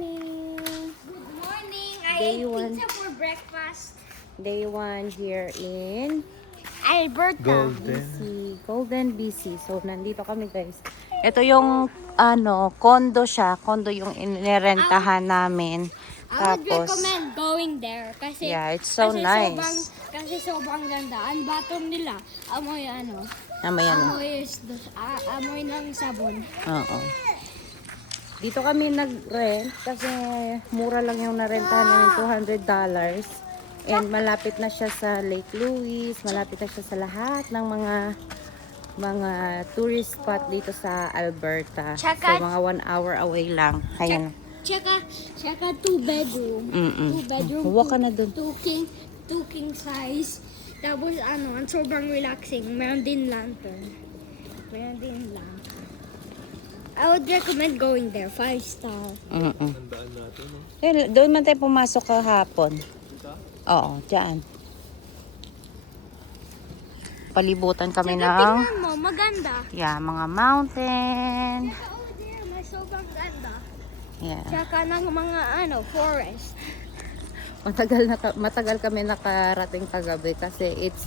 morning! Good morning. I Day ate one. pizza for breakfast. Day 1 here in Alberta. Golden BC. So, nandito kami guys. Ito yung, condo siya. Condo yung inirentahan namin. I would Tapos, recommend going there kasi yeah, it's so nice. Kasi sobrang ganda. Ang bathroom nila, amoy amoy ng sabon. Oo. Dito kami nag-rent kasi mura lang yung narentahan namin, $200. And malapit na siya sa Lake Louise, malapit na siya sa lahat ng mga tourist spot dito sa Alberta. So mga 1 hour away lang. Ayan. Tsaka 2 bedroom. 2 bedroom. Huwag ka na dun. 2 king size. Tapos ang sobrang relaxing. Meron din lantern. I would recommend going there. 5 star. Doon man tayo pumasok kahapon. Oo, dyan. Palibutan kami ng Tingnan mo, maganda. mga mountain. Tsaka over there, may sobrang ganda. Yeah. Tsaka ng mga forest. Matagal kami nakarating kagabi kasi it's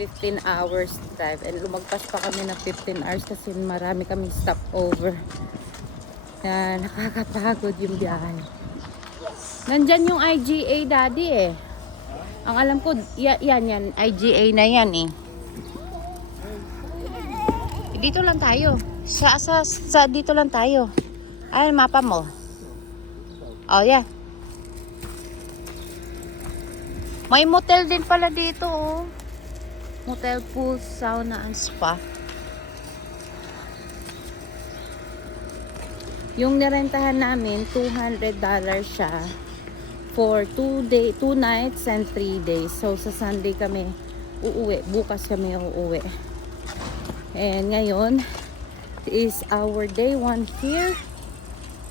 15 hours drive and lumagpas pa kami ng 15 hours kasi marami kaming stopover. Yan, nakakapagod yung biyahe. Nandyan yung IGA daddy eh. Ang alam ko, yan, IGA na yan eh. Dito lang tayo. Sa dito lang tayo. Ay, mapa mo. Oh, yeah. May motel din pala dito, oh. Motel, pool, sauna, and spa. Yung nirentahan namin, $200 siya for 2 nights and 3 days. So, sa Sunday kami uuwi. Bukas kami uuwi. And ngayon is our day 1 here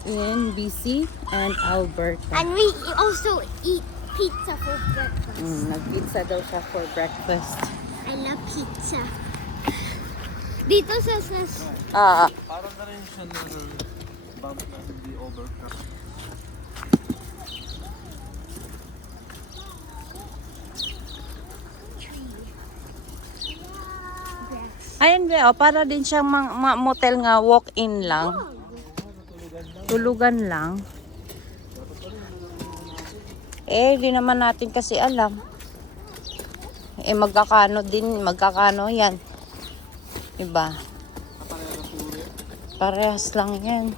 in BC and Alberta. And we also eat pizza for breakfast. Nag-pizza daw siya for breakfast. I love pizza. Dito sa Parang na rin siya ng bump na hindi overcrowd. Ayan ba, para din siyang motel nga, walk-in lang. Tulugan lang. Eh, di naman natin kasi alam. Eh, magkakano yan. Diba? Parehas lang yan.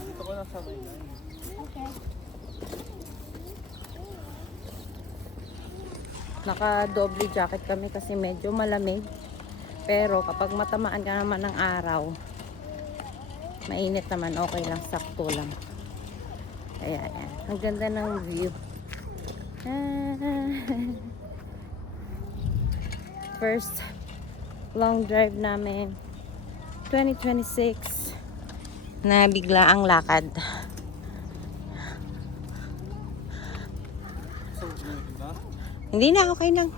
Dito ko na sa may line. Naka-doble jacket kami kasi medyo malamig. Pero kapag matamaan ka naman ng araw, mainit naman, okay lang, sakto lang. Kaya yan. Ang ganda ng view. First long drive namin 2026 na bigla ang lakad. Hindi na, okay lang.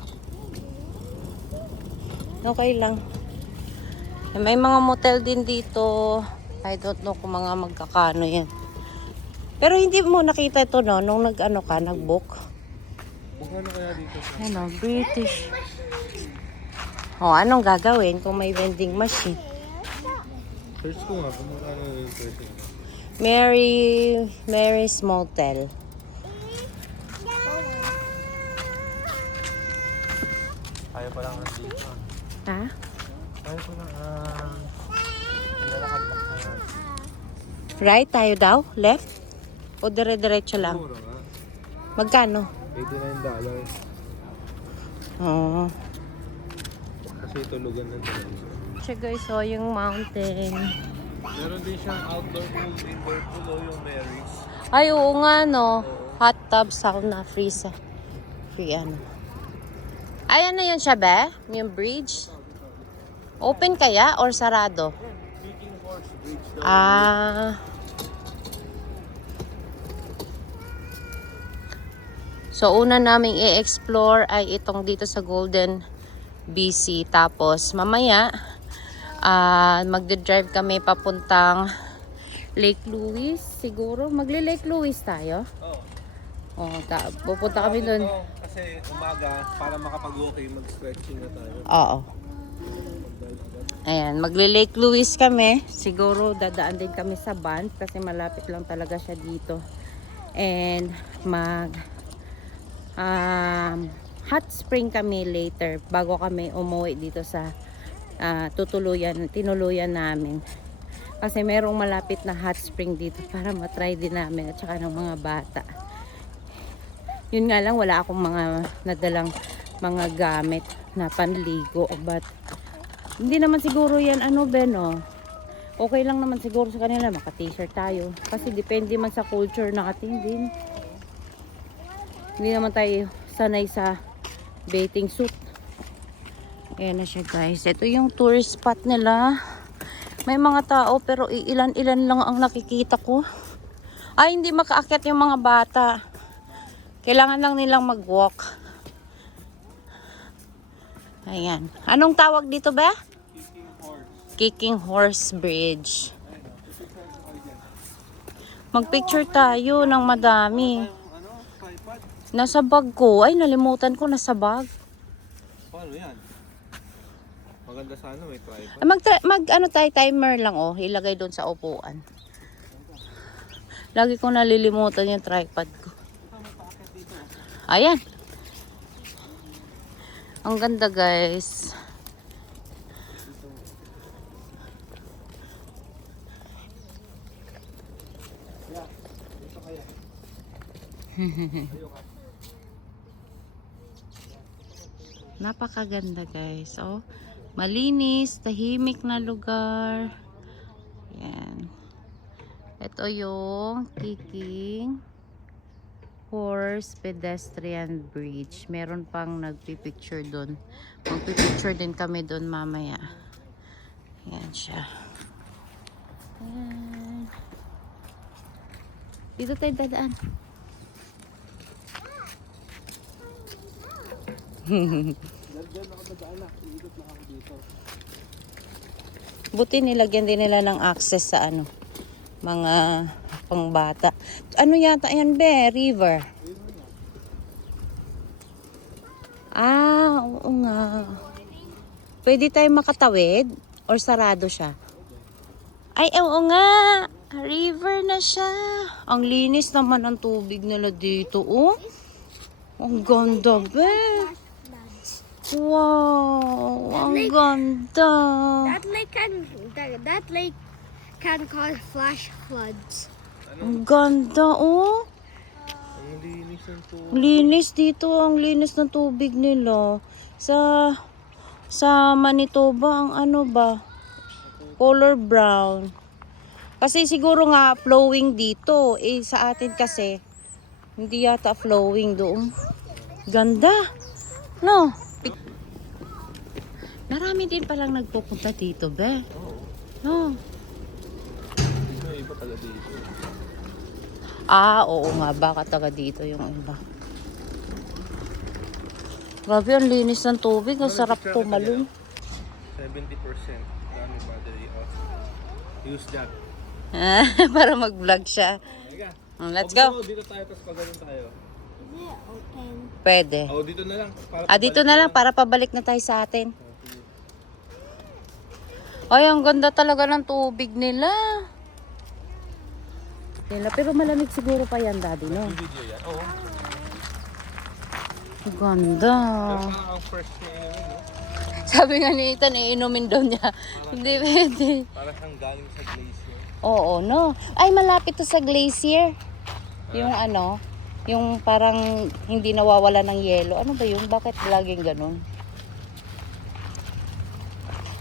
Okay lang. May mga motel din dito. I don't know kung mga magkakano yan. Pero hindi mo nakita ito, no? Nung nag-book. Bukano kaya dito sa... British. Oh, anong gagawin kung may vending machine? Search ko nga kung ano yung presyo. Mary's Motel. Kaya pa lang dito. Ha? Kaya pa lang nilalakad lang kaya. Right tayo daw? Left? O dire-diretso lang? Mura nga. Magkano? $89. Oo. Kasi tulugan lang dito. Siya guys, so yung mountain. Meron din siyang outdoor pool, indoor pool o yung Mary's. Ay, oo nga, no? Hot tub, sauna, freezer. Free ano. Ay, ano yun siya, be? Yung bridge? Open kaya or sarado? Viking Horse Bridge daw. Ah. So, una naming i-explore ay itong dito sa Golden BC. Tapos, mamaya, Magde-drive kami papuntang Lake Louise. Siguro, magle-Lake Louise tayo. Oo. Pupunta kami doon. Kasi umaga, para makapag-walking, mag-stretching na tayo. Oo. Ayan, magle-Lake Louise kami. Siguro dadaan din kami sa Banff kasi malapit lang talaga siya dito. And hot spring kami later bago kami umuwi dito sa tinuluyan namin. Kasi merong malapit na hot spring dito para matry din namin at saka ng mga bata. Yun nga lang, wala akong mga nadalang mga gamit na panligo, but hindi naman siguro yan Beno. Okay lang naman siguro sa kanila maka-t-shirt tayo. Kasi depende man sa culture natin din. Hindi naman tayo sanay sa bathing suit. Ayan na siya guys. Ito yung tourist spot nila. May mga tao pero ilan-ilan lang ang nakikita ko. Ay, hindi makaakyat yung mga bata. Kailangan lang nilang mag-walk. Ayan. Anong tawag dito ba? Kicking Horse Bridge. Magpicture tayo ng madami. Nasa bag ko. Ay, nalimutan ko. Nasa bag. Paano yan? Maganda sana may tripod. Tayo timer lang ilagay doon sa upuan. Lagi ko nalilimutan yung tripod ko. Ayan. Ang ganda guys. Napakaganda guys. Malinis, tahimik na lugar. Yan. Ito yung Kicking Horse Pedestrian Bridge. Meron pang nagpipicture doon. Magpipicture din kami doon mamaya. Yan siya. Yan. Dito tayo dadaan. Buti nilagyan din nila ng access sa mga pangbata. Ano yata yan be? River. Oo nga. Pwede tayo makatawid? Or sarado siya? Ay, oo nga. River na siya. Ang linis naman ang tubig nila dito, Ang ganda, be. Wow, ang ganda. That lake can cause flash floods. Ang ganda, Ang linis ng tubig. Linis dito, ang linis ng tubig nila. Sa Manitoba, ang color brown. Kasi siguro nga flowing dito. Sa atin kasi, hindi yata flowing doon. Ganda. No? Marami din palang nagpupunta dito, be. No? May iba pala dito. Oo nga. Baka taga dito yung iba. Grabe, ang linis ng tubig. Ang sarap tumalon. 70% dami battery off. Use that. Para mag-vlog siya. Let's go. Dito tayo, tapos pagano'n tayo. Is it open? Pwede. Dito na lang. Dito na lang para pabalik na tayo sa atin. Ay, ang ganda talaga ng tubig nila. Pero malamig siguro pa yan, Daddy, no? Video yan. Oo. Ang ganda. Pero ang first niya yun, no? Sabi nga ni Ethan, iinumin daw niya. Hindi pwede. Para siyang galing sa glacier. Oo, no? Ay, malapit to sa glacier. Yung yung parang hindi nawawala ng yelo. Ano ba yun? Bakit laging ganun?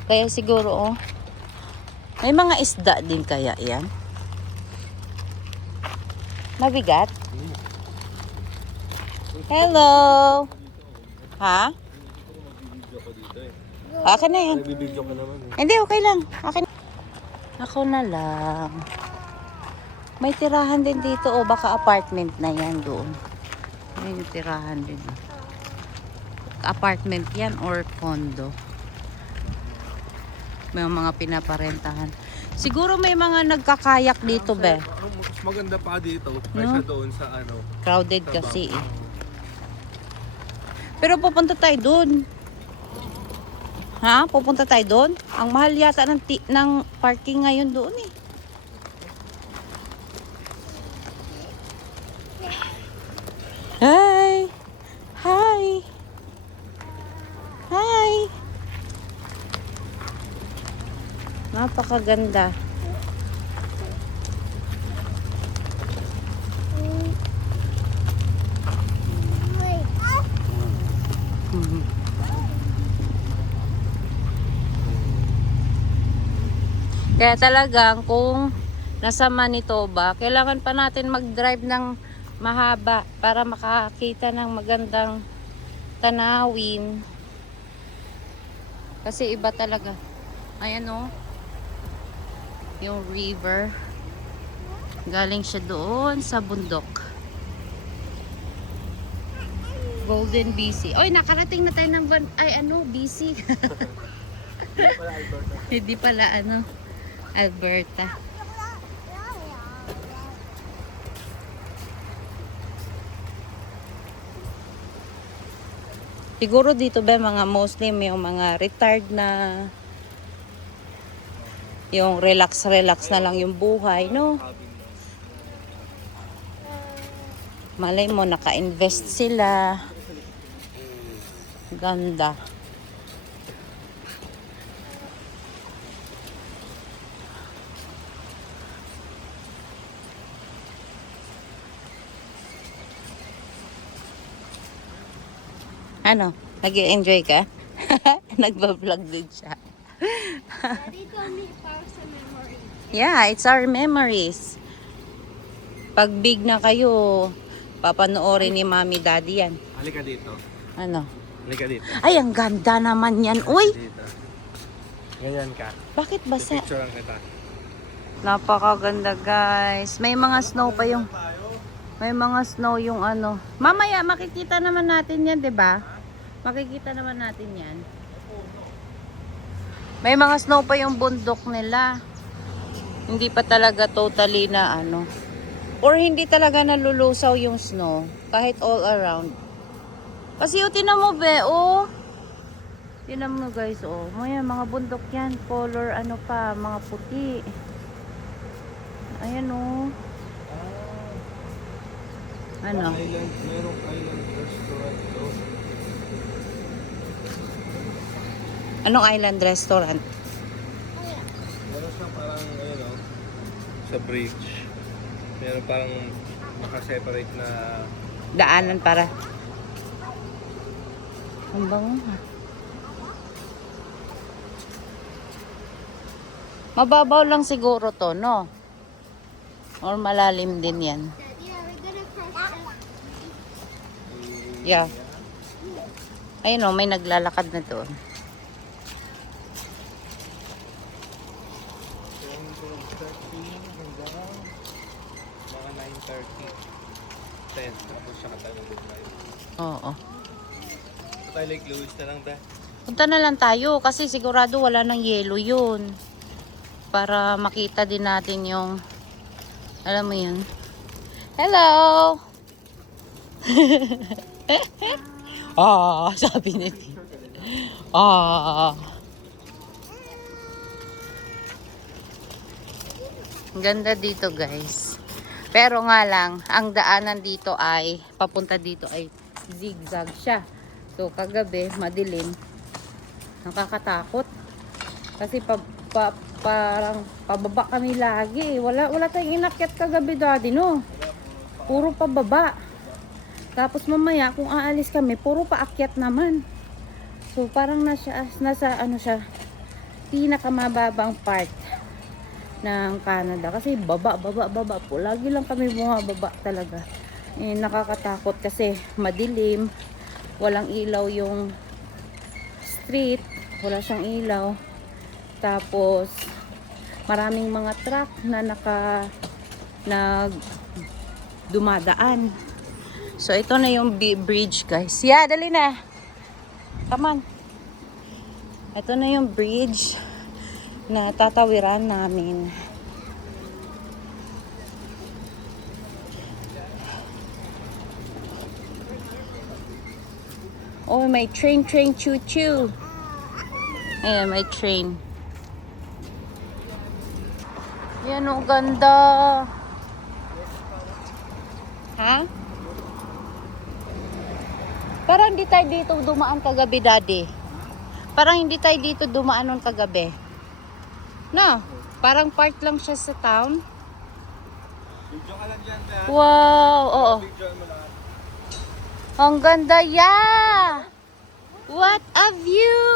Kaya siguro, may mga isda din kaya yan. Mabigat? Hello! Ha? Video ko dito Akin na yan. Nagbibideo ka naman Hindi, okay lang. Akin. Ako na lang. May tirahan din dito baka apartment na yan doon. May tirahan din. Apartment yan or condo. May mga pinaparentahan. Siguro may mga nagkakayak dito, be. Ang mas maganda pa dito kaysa doon sa ano. Crowded Sa kasi bangka. eh. Pero pupunta tayo doon. Ha? Pupunta tayo doon? Ang mahal yata ng parking ngayon doon eh. Hi! Hi! Hi! Napakaganda. Mhm. Kaya talagang kung nasa Manitoba, kailangan pa natin mag-drive ng mahaba para makakita ng magandang tanawin. Kasi iba talaga. Ayan o. Yung river. Galing siya doon sa bundok. Golden BC. Oy, nakarating na tayo ng BC. Hindi pala Alberta. Siguro dito ba mga Muslim, yung mga retired na, yung relax na lang yung buhay, no? Malay mo, naka-invest sila. Ganda. Ano? Nag-enjoy ka? Nagba-vlog din siya. Daddy told me para sa memory. Yeah, it's our memories. Pag big na kayo, papanoorin ni Mommy Daddy yan. Halika dito. Ano? Halika dito. Ay, ang ganda naman yan. Uy! Dito. Ganyan ka. Bakit basa? Picture lang kita. Napakaganda, guys. May mga snow pa yung... May mga snow yung ano. Mamaya, makikita naman natin yan, 'di ba? Makikita naman natin yan. May mga snow pa yung bundok nila. Hindi pa talaga totally na ano. Or hindi talaga nalulusaw yung snow. Kahit all around. Kasi tinan mo, be, oh. Tinan mo, guys, oh. May mga bundok yan. Color, ano pa, mga puti. Ayan, oh. Ano? Merong island restaurant doon. Anong island restaurant? Meron siyang parang, ayun o, sa bridge. Meron parang makaseparate na... Daanan para. Ang bango ha. Mababaw lang siguro to, no? Or malalim din yan. Daddy, are we gonna cross Yeah. Ayun o, may naglalakad na doon. Mga 9:30. 10. Tapos siya katayo ng live. Oo. Sa tayo Lake Louise na lang dahil. Punta na lang tayo kasi sigurado wala nang yelo yun. Para makita din natin yung, alam mo yun. Hello! Sabi ni Tito. Ang ganda dito, guys. Pero nga lang, ang daanan dito ay, papunta dito ay zigzag siya. So, kagabi, madilim. Nakakatakot. Kasi parang pababa kami lagi. Wala tayong inakyat kagabi, Daddy, no? Puro pababa. Tapos mamaya, kung aalis kami, puro paakyat naman. So, parang nasa ano siya, pinakamababang part ng Canada. Kasi baba po. Lagi lang kami bumababa talaga. Eh, nakakatakot kasi madilim. Walang ilaw yung street. Wala siyang ilaw. Tapos, maraming mga truck na dumadaan. So, ito na yung bridge, guys. Yeah, dali na. Come on. Ito na yung bridge. na tatawiran namin. Oh, may train, choo-choo. Ayan, may train. Yan, oh, ganda. Ha? Parang hindi tayo dito dumaan kagabi, Daddy. Parang hindi tayo dito dumaan nun kagabi. No? Parang part lang siya sa town. Video ka lang dyan, Dad. Wow, oo. Video mo lang. Ang ganda, yeah! What a view!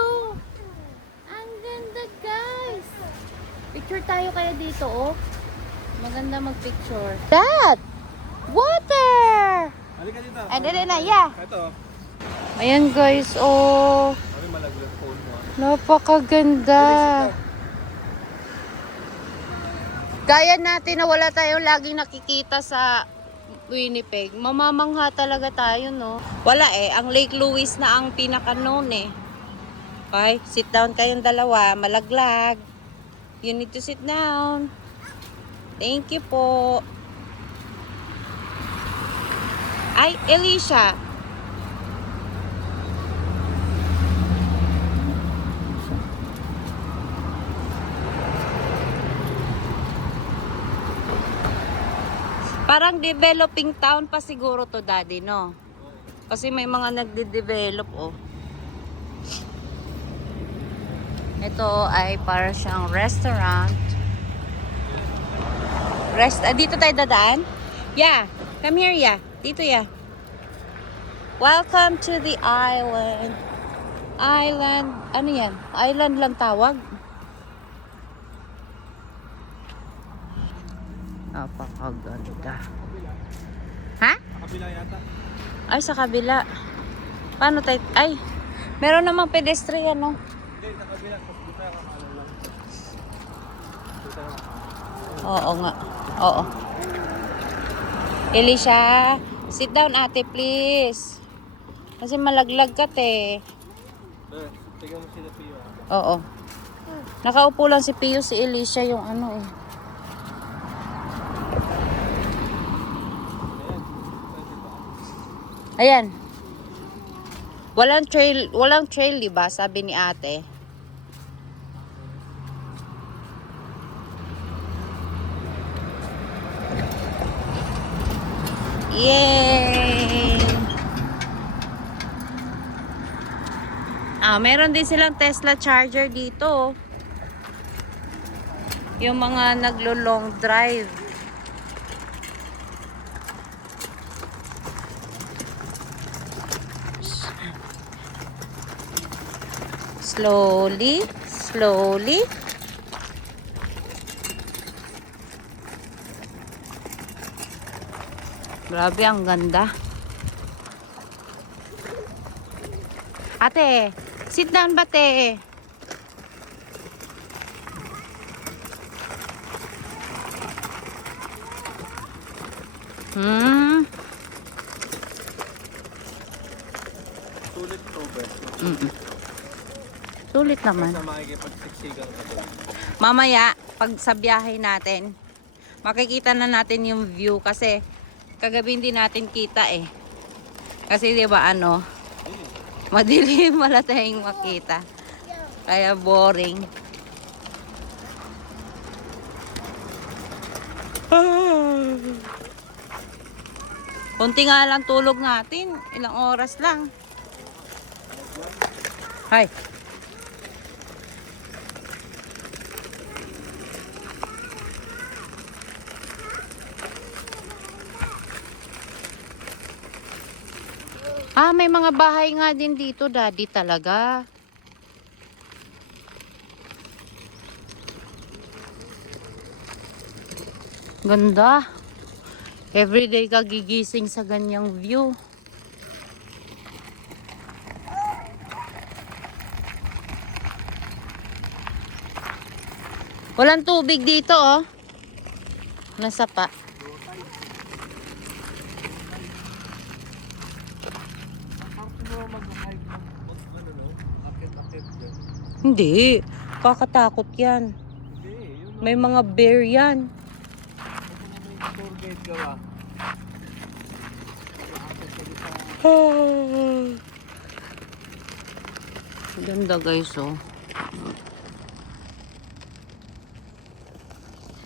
Ang ganda, guys! Picture tayo kaya dito, oh. Maganda mag-picture. Dad! Water! Halika dito. And then, yeah. Ito. Ayan, guys, oh. Kami malaglag phone mo. Napakaganda. Gaya natin na wala tayong laging nakikita sa Winnipeg. Mamamangha talaga tayo, no? Wala eh. Ang Lake Louise na ang pinaka-known eh. Okay? Sit down kayong dalawa. Malaglag. You need to sit down. Thank you po. Ay, Alicia. Parang developing town pa siguro to, Daddy, no? Kasi may mga nagde-develop, oh. Ito ay para siyang restaurant. Dito tayo dadaan? Yeah. Come here, yeah. Dito, yeah. Welcome to the island. Island. Ano yan? Island lang tawag? Napakaganda. Ha? Kabila yata. Ay, sa kabila. Paano tayo? Ay, meron namang pedestrian, no? Hindi, sa kabila. Dito tayo kakaalam lang. Dito tayo kakaalam. Oo nga. Oo. Elisha, sit down, ate, please. Kasi malaglag ka, te. Tignan mo sila Pio. Oo. Nakaupo lang si Pio, si Elisha, yung ano eh. Ayan. Walang trail, 'di ba? Sabi ni Ate. Yay! Meron din silang Tesla charger dito. Yung mga naglo-long drive. Slowly, slowly. Grabe, ang ganda. Ate, sit down ba, te? Sulit to, best. Sulit naman. Basta makikipagsiksikan ka doon. Mamaya, pag sa biyahe natin, makikita na natin yung view kasi kagabi hindi natin kita eh. Kasi 'di ba ano, madilim, wala tayong makita. Kaya boring. Kunti nga lang tulog natin, ilang oras lang. Hi. May mga bahay nga din dito, Daddy, talaga. Ganda. Everyday ka gigising sa ganyang view. Walang tubig dito, oh. Nasa pa. Hindi. Kakatakot yan. May mga bear yan. Tour guide ka ba? Ganda guys, oh.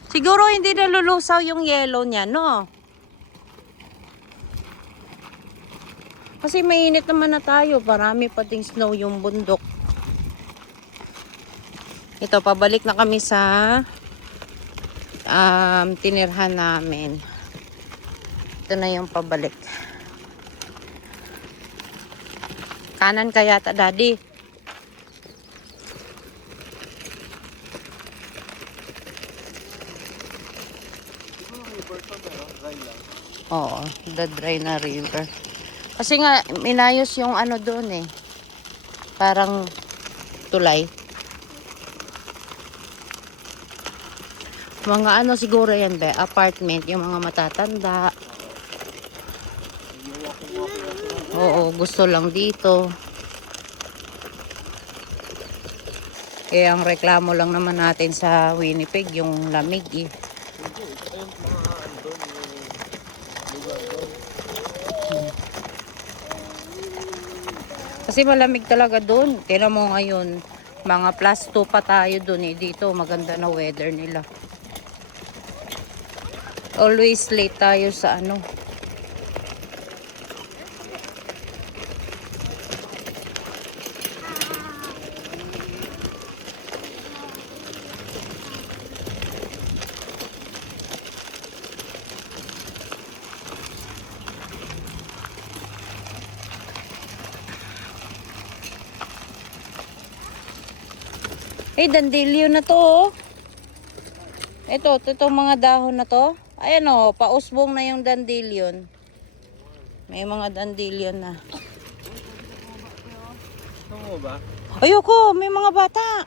Siguro hindi nalulusaw yung yellow niya, no? Kasi mainit naman na tayo. Marami pa ding snow yung bundok. Ito, pabalik na kami sa tinirhan namin. Ito na yung pabalik. Kanan kaya ta, Daddy? Oo, the dry na river. Kasi nga, minayos yung ano doon eh. Parang tulay. Mga ano siguro yan be, apartment, yung mga matatanda. Oo, gusto lang dito. Eh, ang reklamo lang naman natin sa Winnipeg, yung lamig eh. Kasi malamig talaga doon. Tingnan mo ngayon, mga +2 pa tayo doon eh. Dito, maganda na weather nila. Always late tayo sa ano. Eh, dandelion na to, oh. Itong mga dahon na to. Ayan, oh, pausbong na yung dandelion. May mga dandelion na. Ano mo ba? Ayoko, may mga bata.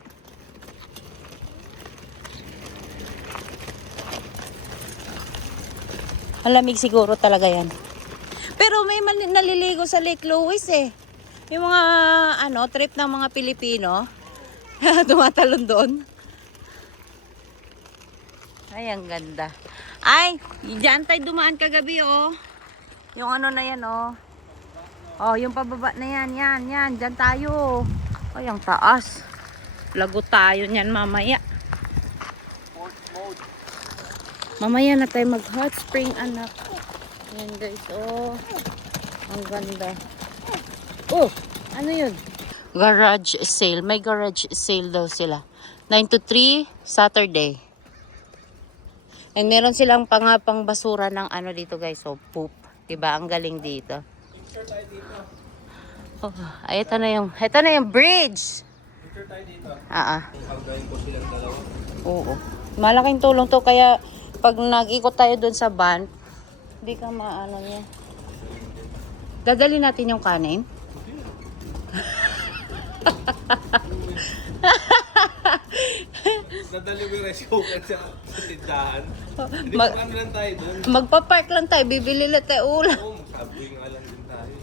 Malamig siguro talaga yan. Pero may naliligo sa Lake Louise eh. Yung mga ano, trip ng mga Pilipino. Tumatalon doon. Ay, ang ganda. Ay, dyan tayo dumaan kagabi, oh. Yung ano na yan, oh. Oh, yung pababa na yan, yan. Dyan tayo. Ay, ang taas. Lagot tayo niyan mamaya. Mamaya na tayo mag-hot spring, anak. Yan, guys, oh. Ang ganda. Oh, ano yun? Garage sale. May garage sale daw sila. 9 to 3, Saturday. And meron silang pang basura ng ano dito guys. So, poop. Diba? Ang galing dito. Oh, ay, ito na yung bridge. Picture tayo dito. Hanggain ko silang dalawa. Oo. Malaking tulong to. Kaya, pag nag-ikot tayo dun sa van, hindi ka maano niya. Dadali natin yung kanin. Nadaliwiras ko sa tindahan. Hindi pa kami lang tayo doon. Magpa-park lang tayo, bibili lang tayo ulam. Oo, mag-subway nga lang din tayo.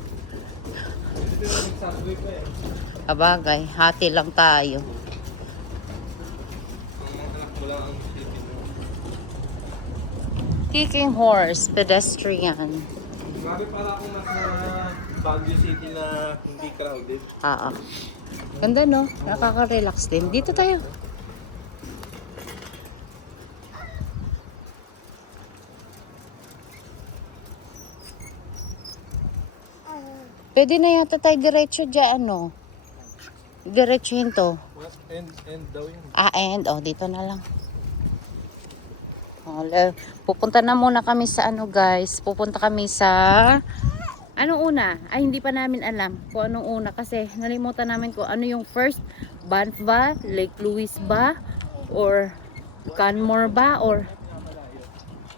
Hindi na mag-subway pa eh. Kabagay, hati lang tayo. Ang mga anak ko lang ang city mo. Kicking horse, pedestrian. Grabe para akong nasa Baguio City na hindi crowded. Ganda no? Nakaka-relax din. Dito tayo. Pwede na yata tayo diretso dyan, no? Diretsuhin to. End daw yun. And, dito na lang. Pupunta na muna kami sa ano, guys. Pupunta kami sa... Anong una? Ay, hindi pa namin alam kung anong una. Kasi nalimutan namin kung ano yung first. Banff ba? Lake Louise ba? Or Canmore ba? Or...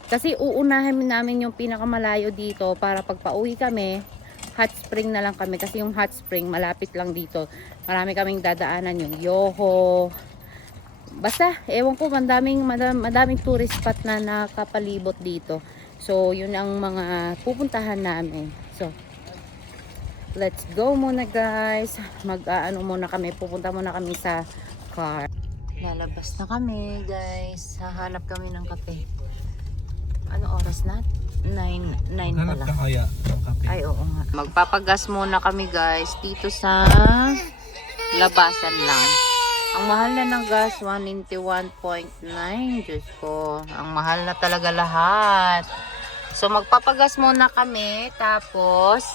Kasi uunahin namin yung pinakamalayo dito para pag pauwi kami, hot spring na lang kami. Kasi yung hot spring, malapit lang dito. Marami kaming dadaanan, yung Yoho. Basta, ewan ko, madaming tourist spot na nakapalibot dito. So, yun ang mga pupuntahan namin. So, let's go muna guys. Mag-ano muna kami, pupunta muna kami sa car. Lalabas na kami, guys. Hahanap kami ng kape. Ano oras na? 9 Hanap pala. ka kaya ng kape? Ay, oo nga. Magpapagas muna kami, guys, dito sa labasan lang. Ang mahal na ng gas, 191.9. Diyos ko, ang mahal na talaga lahat. So, magpapagas muna kami. Tapos,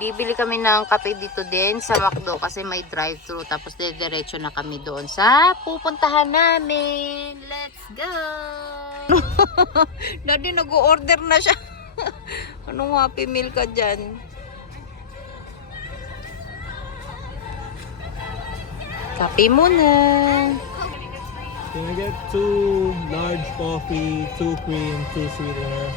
bibili kami ng kape dito din sa McDo kasi may drive-thru. Tapos, diretso na kami doon sa pupuntahan namin. Let's go! Daddy, nag-order na siya. Anong Happy Meal ka dyan? Kape muna. Can I get 2 large coffee, 2 cream, 2 sweetener?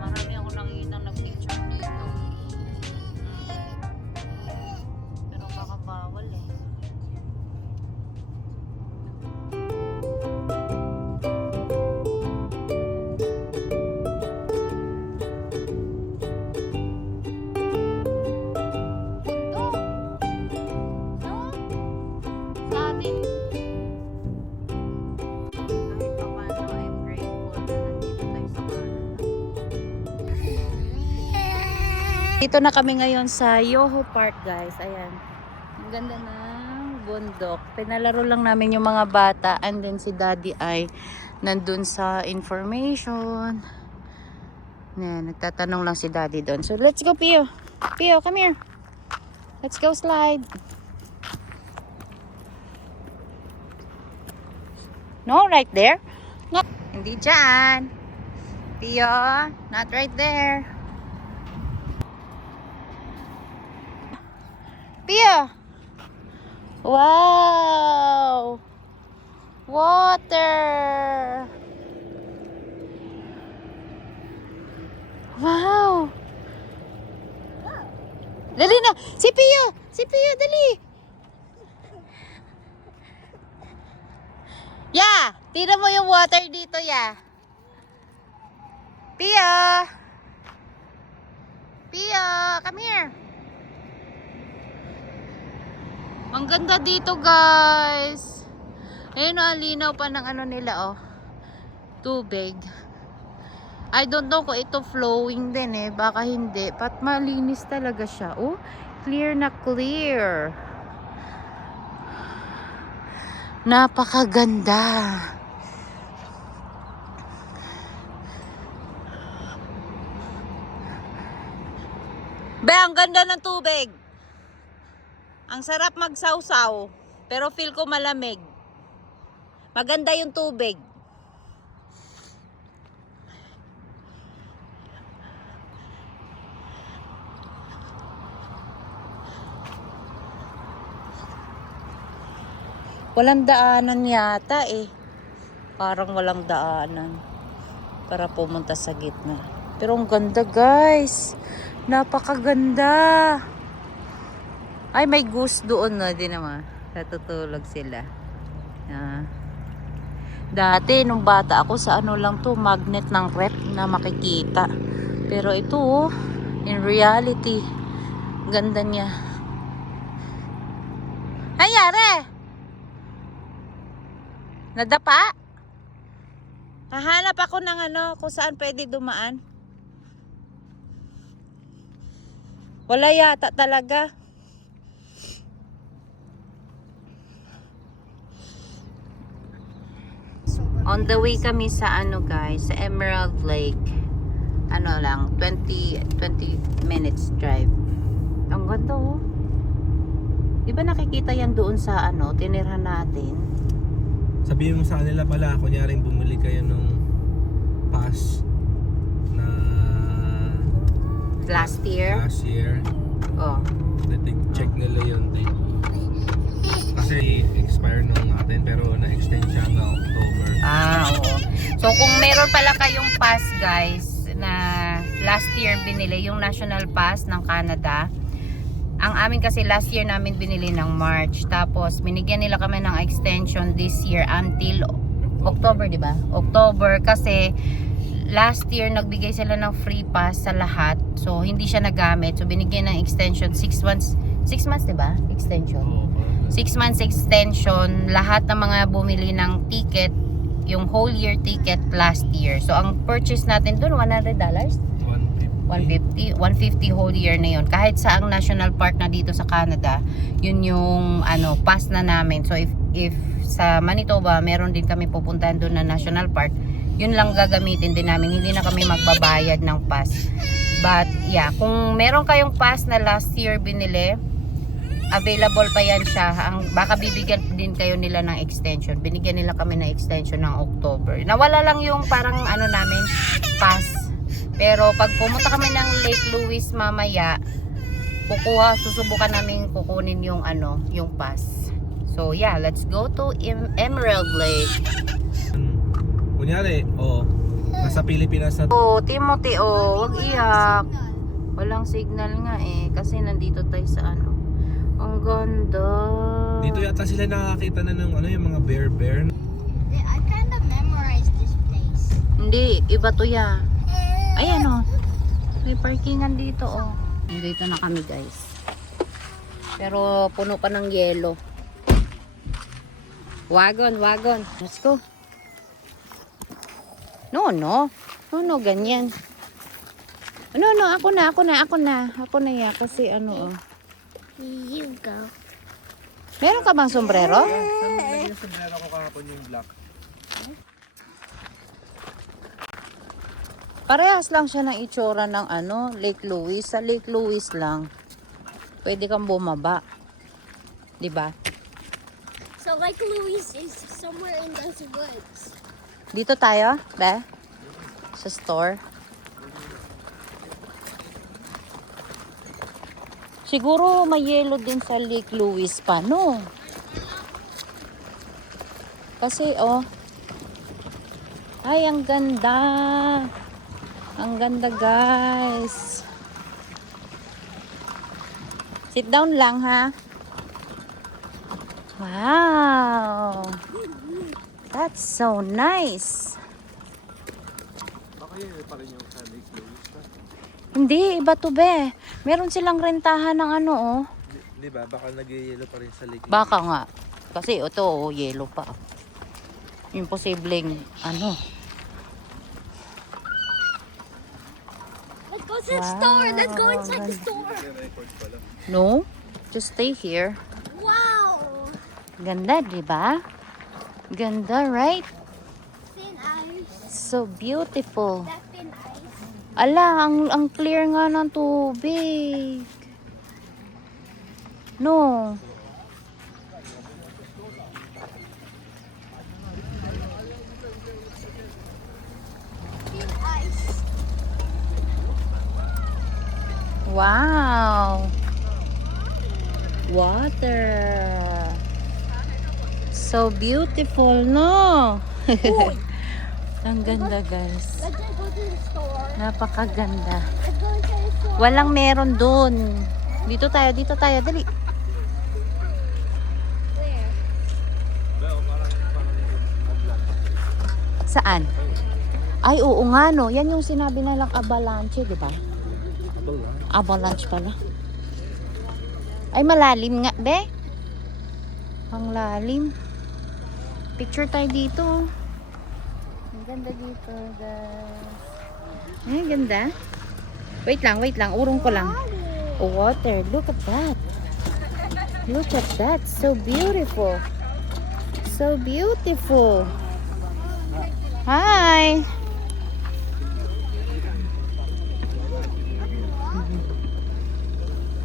Marami ako nakikita nag-picture dito. Pero baka bawal eh. Dito na kami ngayon sa Yoho Park, guys. Ayan. Ang ganda ng bundok. Pinalaro lang namin yung mga bata. And then si Daddy ay nandun sa information. Ayan, nagtatanong lang si Daddy doon. So, let's go, Pio. Pio, come here. Let's go slide. No, right there. No. Hindi dyan. Pio, not right there. Pia! Wow! Water! Wow! Dali na! Si Pia! Si Pia, dali! Ya! Tira mo yung water dito, ya! Pia! Pia! Come here! Ang ganda dito, guys. Ayun, ang linaw pa ng ano nila, oh. Tubig. I don't know kung ito flowing din eh. Baka hindi. Pat malinis talaga siya. Oh, clear na clear. Napakaganda. Be, ang ganda ng tubig. Ang sarap magsawsaw, pero feel ko malamig. Maganda yung tubig. Walang daanan yata eh. Parang walang daanan para pumunta sa gitna. Pero ang ganda guys. Napakaganda. Ay, may goose doon na din naman. Natutulog sila. Ah. Dati, nung bata ako, sa ano lang to, magnet ng rep na makikita. Pero ito, oh, in reality, ganda niya. Ay, yare! Nadapa? Hahanap ako ng ano, kung saan pwede dumaan. Wala yata talaga. On the way kami sa ano guys, sa Emerald Lake. Ano lang, 20 minutes drive. Ang ganda oh. Di ba nakikita yan doon sa ano, tinirhan natin? Sabihin mo sa kanila pala, kunyaring bumili kayo ng pass na Last year. Oh. Check nila yun din. Kasi expire nung atin pero na-extend siya hanggang October. Oo. So kung meron pala kayong pass guys na last year binili, yung national pass ng Canada. Ang amin kasi last year namin binili ng March. Tapos binigyan nila kami ng extension this year until October, di ba? October kasi last year nagbigay sila ng free pass sa lahat. So hindi siya nagamit. So binigyan ng extension 6 months. 6 months, di ba? Extension. Oo, 6 months extension, lahat ng mga bumili ng ticket, yung whole year ticket last year. So, ang purchase natin dun, $100? 150 whole year na yun. Kahit sa ang national park na dito sa Canada, yun yung ano, pass na namin. So, if sa Manitoba, meron din kami pupuntahan dun na national park, yun lang gagamitin din namin. Hindi na kami magbabayad ng pass. But, yeah, kung meron kayong pass na last year binili, available pa yan siya. Baka bibigyan din kayo nila ng extension. Binigyan nila kami ng extension ng October. Nawala lang yung parang ano namin, pass. Pero pag pumunta kami ng Lake Louise mamaya, susubukan namin kukunin yung ano, yung pass. So yeah, let's go to Emerald Lake. Kunyari, nasa Pilipinas na. Timothy, wag iyak. Walang signal nga eh. Kasi nandito tayo sa ano. Ang ganda. Dito yata sila nakakita na ng ano, yung mga bear. I kind of memorized this place. Hindi, iba to ya. Ayan oh. May parkingan dito oh. Dito na kami guys. Pero puno pa ng yelo. Wagon. Let's go. No, ganyan. No, ako na ya. Kasi ano oh. You go. Meron ka bang sombrero? Yung sombrero ko kahapon yung black. Parehas lang siya ng itsura ng ano, Lake Louise. Sa Lake Louise lang, pwede kang bumaba. Diba? So Lake Louise is somewhere in those woods. Dito tayo, be? Sa store. Siguro may yellow din sa Lake Louise pa, no? Kasi, ay, ang ganda. Ang ganda, guys. Sit down lang, ha? Wow. That's so nice. Baka yun pa rin yung sa Lake Louise pa. Hindi, iba to, be. Meron silang rentahan ng ano, oh. Di ba? Baka nag-yellow pa rin sa Lake Louise. Baka nga. Kasi ito, oh, yellow pa. Imposibleng, ano. Let's go to the store. Let's go inside the store. Record pala. No? Just stay here. Wow. Ganda, di ba? Ganda, right? Thin ice. So beautiful. That thin ice. Ala, ang clear nga ng tubig. No. Thin ice. Wow. Water. So beautiful, no? Ang ganda, guys. Let's go to the store. Napakaganda. Let's go to the store. Walang meron dun. Dito tayo, dali. Where? Saan? Ay, oo nga, no. Yan yung sinabi na lang avalanche, di ba? Avalanche pala. Ay, malalim nga, be. Ang lalim. Picture tayo dito. Ang ganda dito, guys. Ay, ganda. Wait lang. Urong ko lang. Oh, water. Look at that. Look at that. So beautiful. So beautiful. Hi.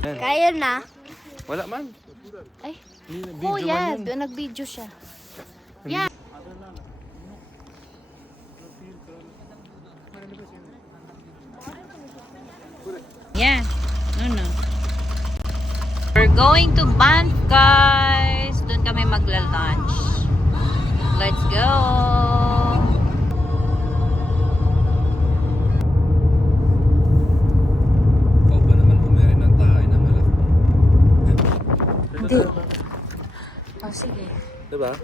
Kaya na. Wala man. Ay. Video Oh, yeah. man yun. Nag-video siya. Yeah. Yeah. No. We're going to Banff, guys. Doon kami magla-lunch. Let's go. Ikaw pa naman kumere ng tayo na malaki. Hindi. Oh, sige. Diba?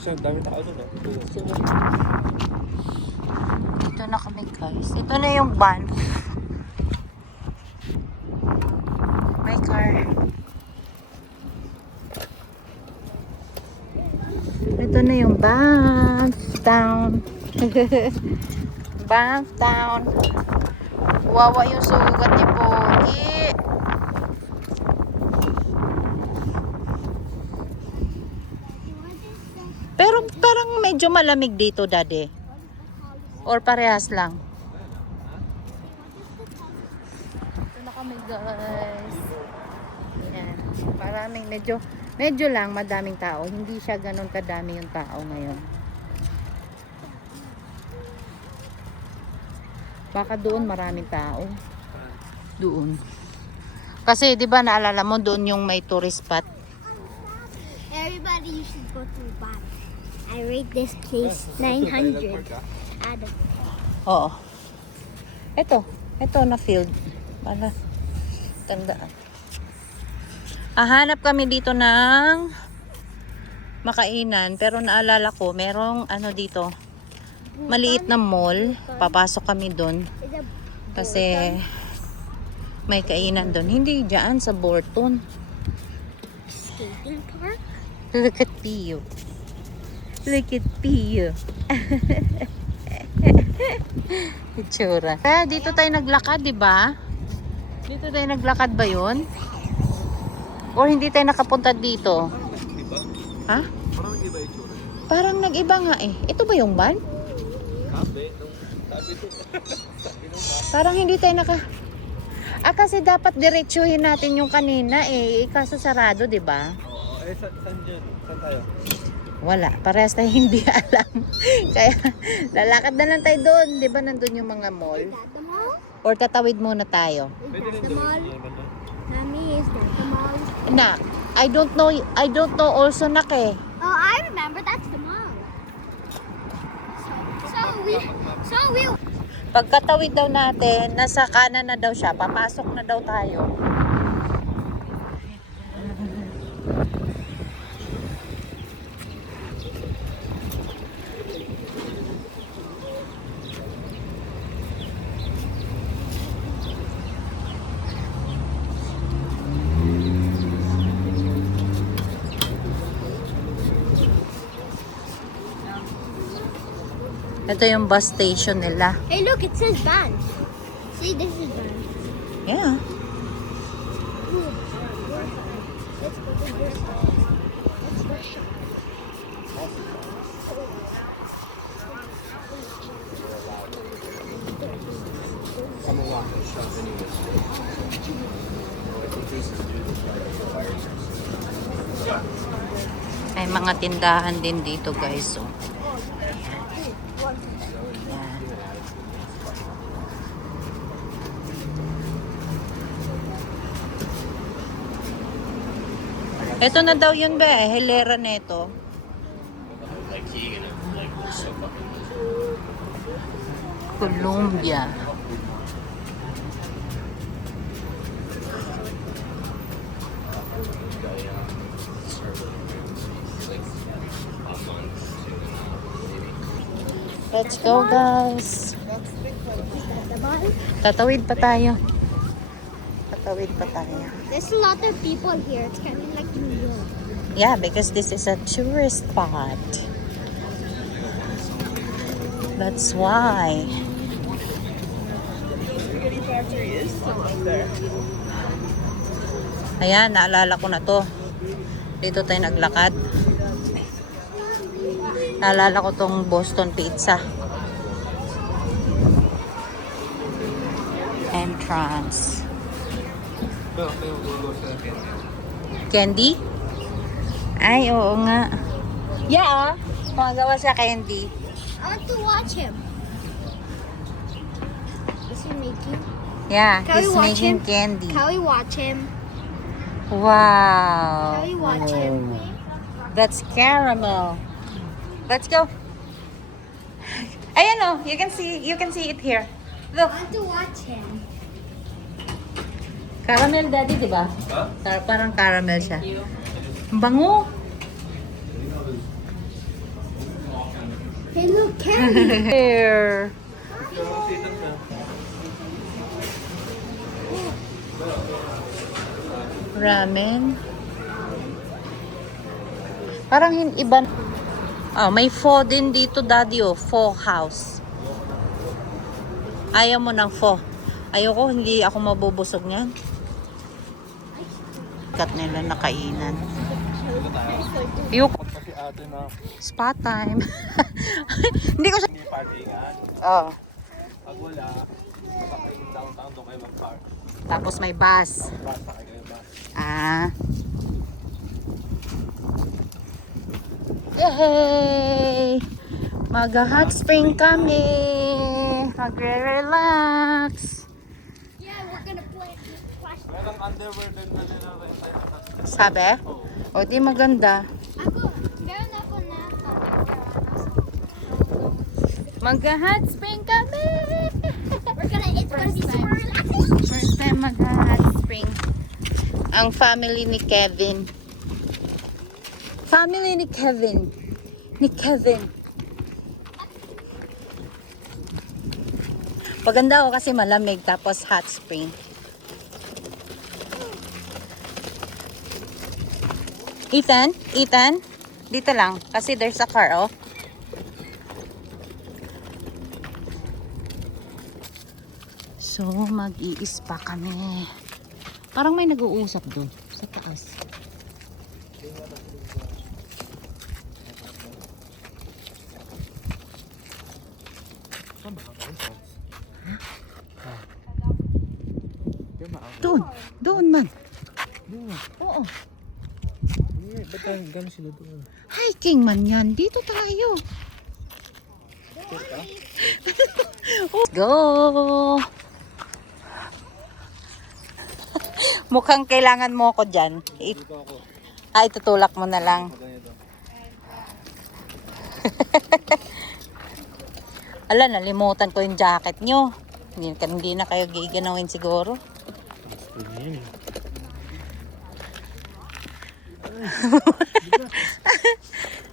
Siya, dami tao doon. Sige. Dito na kami, guys. Ito na yung Banff. My car. Ito na yung Banff Town. Banff Town. Wawa yung sugat ni Pogi. Pero parang medyo malamig dito, Daddy. Or parehas lang. Ito na kami, guys. Yan. Maraming medyo lang madaming tao. Hindi siya ganun kadami yung tao ngayon. Baka doon maraming tao. Doon. Kasi 'di ba naalala mo doon yung may tourist spot? Everybody should go to Banff. I rate this place 900 out of. Oo. Ito na field. Para tandaan. Hanap kami dito ng makainan, pero naalala ko merong ano dito. Maliit na mall. Papasok kami doon Is a kasi may kainan doon. Hindi diyan sa Borton. skating park. Look at Pio. Look at Pio. Itsura. Dito tayo naglakad, di ba? Dito tayo naglakad ba yun? Or hindi tayo nakapunta dito? Ha? Parang iba yung tsura. Parang nag-iba nga eh. Ito ba yung van? Parang hindi tayo kasi dapat diretsuhin natin yung kanina eh. Kaso sarado, di ba? Oo. Saan dyan? Saan tayo? Wala. Parehas tayo hindi alam. Kaya lalakad na lang tayo doon. Di ba nandun yung mga mall? Is that the mall? Or tatawid muna tayo? Is Pwede that rin the doon. mall? Yan, banda. Mommy, is that the mall? Na, I don't know also nak eh. Oh, I remember. That's the mall. So we. Pagkatawid daw natin, nasa kanan na daw siya. Papasok na daw tayo. Ito yung bus station nila. Hey, look, it says Banff. See, this is Banff. Yeah. Let's go to this. Let's go shop. May mga tindahan din dito, guys. So, ito na daw yun ba? Hilera neto. Colombia. Let's go, guys. The bottom. Tatawid pa tayo. Tatawid pa tayo. There's a lot of people here. It's kind of like New York. Yeah, because this is a tourist spot. That's why. Ayan, naalala ko na to. Dito tayo naglakad. Naalala ko tong Boston Pizza. Entrance. Candy? Ay, oo nga. Yeah, kumagawa sa candy. I want to watch him. Is he making? Yeah, Can we he's watch making him? candy. Can we watch him? Wow. Can we watch him? That's caramel. Let's go. Ayan oh, you can see it here. I Look, want to watch him. caramel daddy, di ba? Parang caramel siya. Ang bango. Hey, look, candy. Here. Ramen. Parang iba. Oh, may pho din dito, daddy, oh. Pho house. Ayaw mo ng pho. Ayoko, hindi ako mabubusog niyan. Kat nila na kainan. Ayoko. Kasi ate na Spa time. Hindi ko siya. hindi parkingan. Oh. Pag wala, kapag downtown doon kayo mag-park. Tapos may bus. Basta kayo ba? Ah. Yay! Mag-hot spring kami. Magre-relax. Yeah, we're gonna play. Merong underwear din na nila tayo atas. Sabi? O di maganda. Ako, meron ako na. Mag-hot spring kami. It's gonna be super relaxing. First time mag-hot spring. Ang family ni Kevin. Family ni Kevin. Ni Kevin. Paganda ako kasi malamig tapos hot spring. Ethan? Ethan? Dito lang. Kasi there's a car, oh. So, mag-i-spa kami. Parang may nag-uusap doon sa taas. Doon. Doon man. Oo. Ba't gano'n sila doon? Hiking man yan. Dito tayo. Let's go. Mukhang kailangan mo ako dyan. Dito ako. Itutulak mo na lang. Ganito. Ala, nalimutan ko yung jacket nyo. Hindi na kayo giganawin siguro.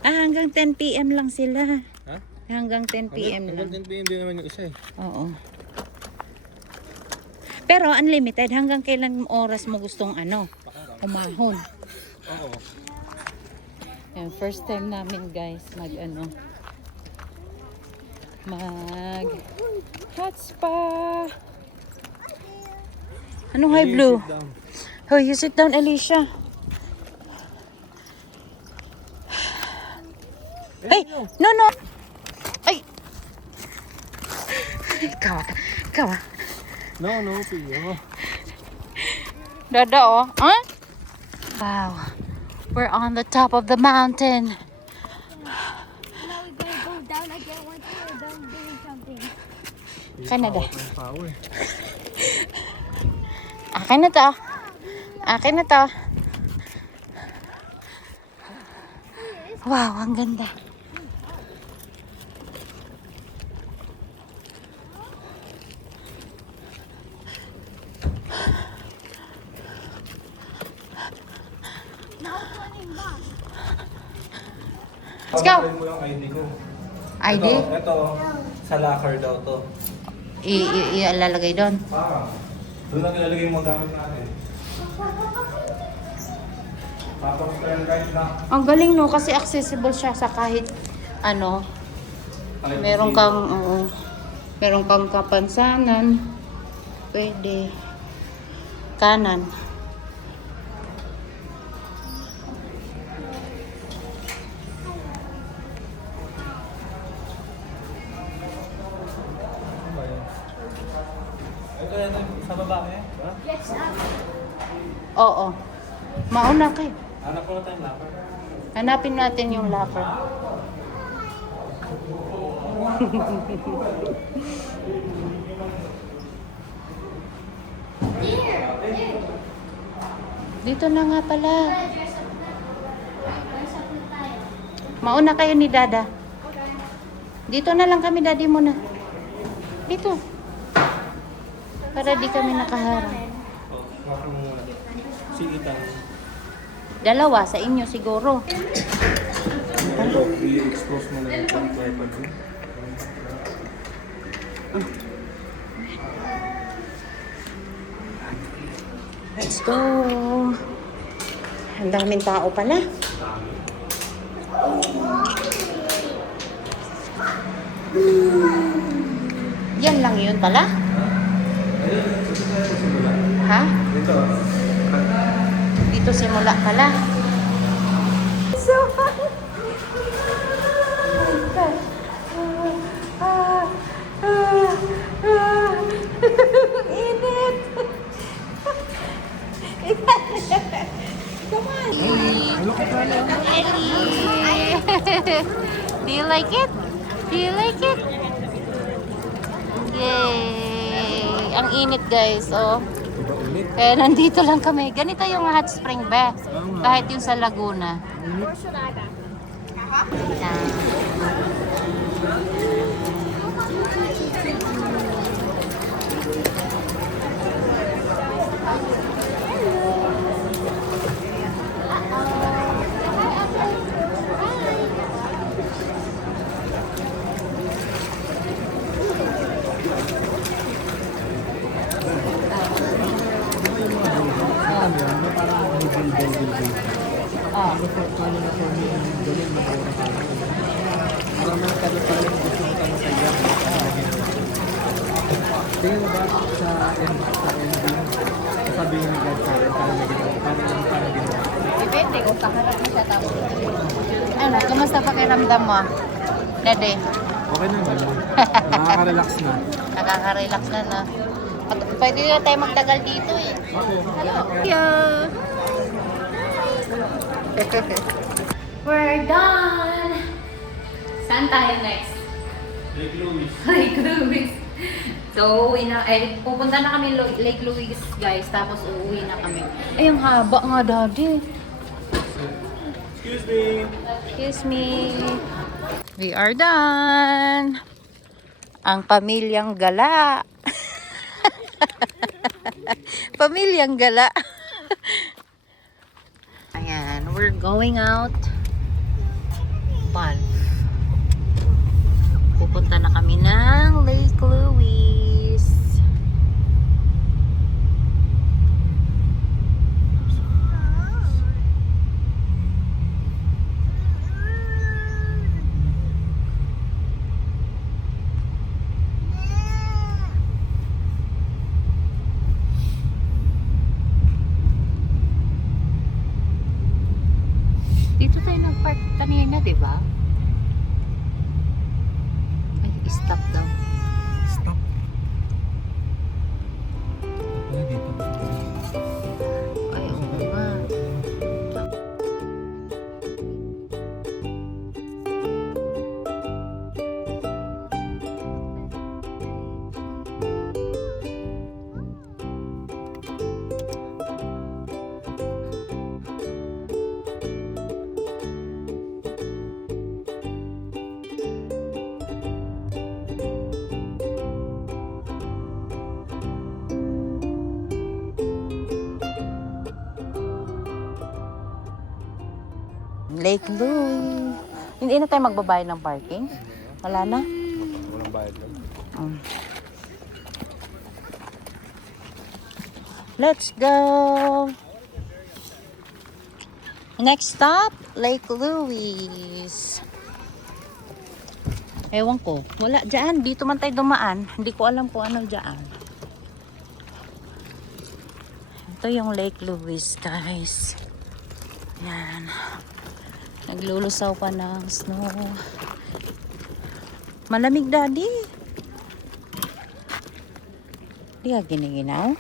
Hanggang 10 PM lang sila. Ha? Hanggang 10 PM lang. Hanggang 10 PM din naman yung isa eh. Oo. Pero unlimited, hanggang kailan oras mo gustong umahon. Oo. Yan, first time namin guys mag hot spa. Anong high blue? Sit down. Oh, you sit down, Alicia. Hey, no. Ay. Ikaw. No, piyo. Dada, oh. Huh? Wow. We're on the top of the mountain. Now we gotta go down again once we're done doing something. Canada. Power. Akin na to. Akin na to. Wow, ang ganda. Let's go. Pagkain mo yung ID ko. ID? Ito, sa locker daw to. Ilalagay doon. Doon lang ilalagay mo gamit natin. Tapos pen drive na. Ang galing no, kasi accessible siya sa kahit ano. Meron kang, meron kang kapansanan. Pwede. Kanan. Ito yan sa babae. Ha? Let's Oo. Mauna kayo. Hanap ko na tayong locker. Hanapin natin yung locker. Dito na nga pala. Mauna kayo ni Dada. Dito na lang kami, Daddy muna. Dito. Para di kami nakaharang. Locker mo muna. Sige tayo. Dalawa sa inyo siguro. Ito, i-expose mo na yung tripod mo. Let's go. Ang daming tao pala. Yan lang yun pala? Ha? Dito. Dito simula pala. So fun! Init! Come on! Ellie! Do you like it? Do you like it? Yay! Ang init guys, oh. Kaya nandito lang kami. Ganito yung hot spring ba? Kahit yung sa Laguna. Ah. Tingin mo ba sa ending? Sasabihin ni God sa akin, parang ginawa. Depende kung kaharap mo siya tapos. Ano, kumusta pakiramdam mo? Dede, Okay naman. Nakaka-relax na. nakaka-relax na no? At pwede na tayo magtagal dito eh. Hello. Yeah. We're done! Saan tayo next? Lake Louise. Lake Louise. So, uwi na, pupunta na kami Lake Louise, guys. Tapos, uuwi na kami. Eh, yung haba nga, Daddy. Excuse me. Excuse me. We are done. Ang pamilyang gala. Pamilyang gala. Ayan, we're going out. Banff. Pupunta na kami ng Lake Louise. Dito tayo nag-park kanina, di ba? Ay, stop daw. Stop. Ay, dito. Ay, oo nga. Lake Louie. Hindi na tayo magbabayad ng parking? Wala na? Walang bayad lang. Let's go! Next stop, Lake Louise. Ewan ko. Wala dyan. Dito man tayo dumaan. Hindi ko alam kung ano dyan. Ito yung Lake Louise, guys. Yan. Naglulusaw pa ng snow. Malamig, daddy. Di ka giniginaw?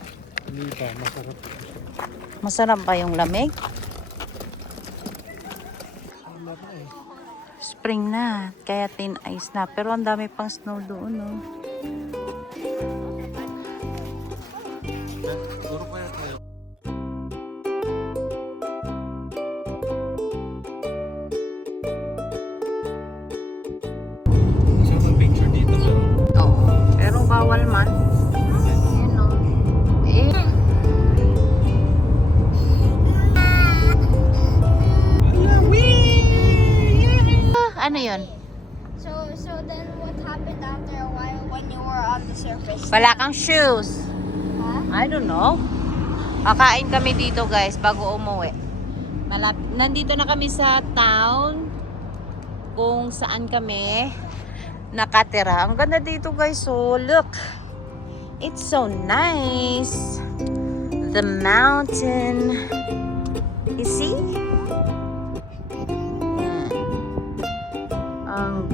Hindi pa, masarap. Masarap ba yung lamig? Summer na eh. Spring na, kaya thin ice na. Pero ang dami pang snow doon, no? Siguro kaya tayo. Masarap ang picture dito pero Oo. Pero bawal man. Ayan, no? Eh. Ano yun? So then what happened after a while when you were on the surface? Wala kang shoes. Huh? I don't know. Kakain kami dito, guys, bago umuwi. Nandito na kami sa town kung saan kami nakatira. Ang ganda dito, guys. So, look. It's so nice. The mountain. You see? Yan. Ang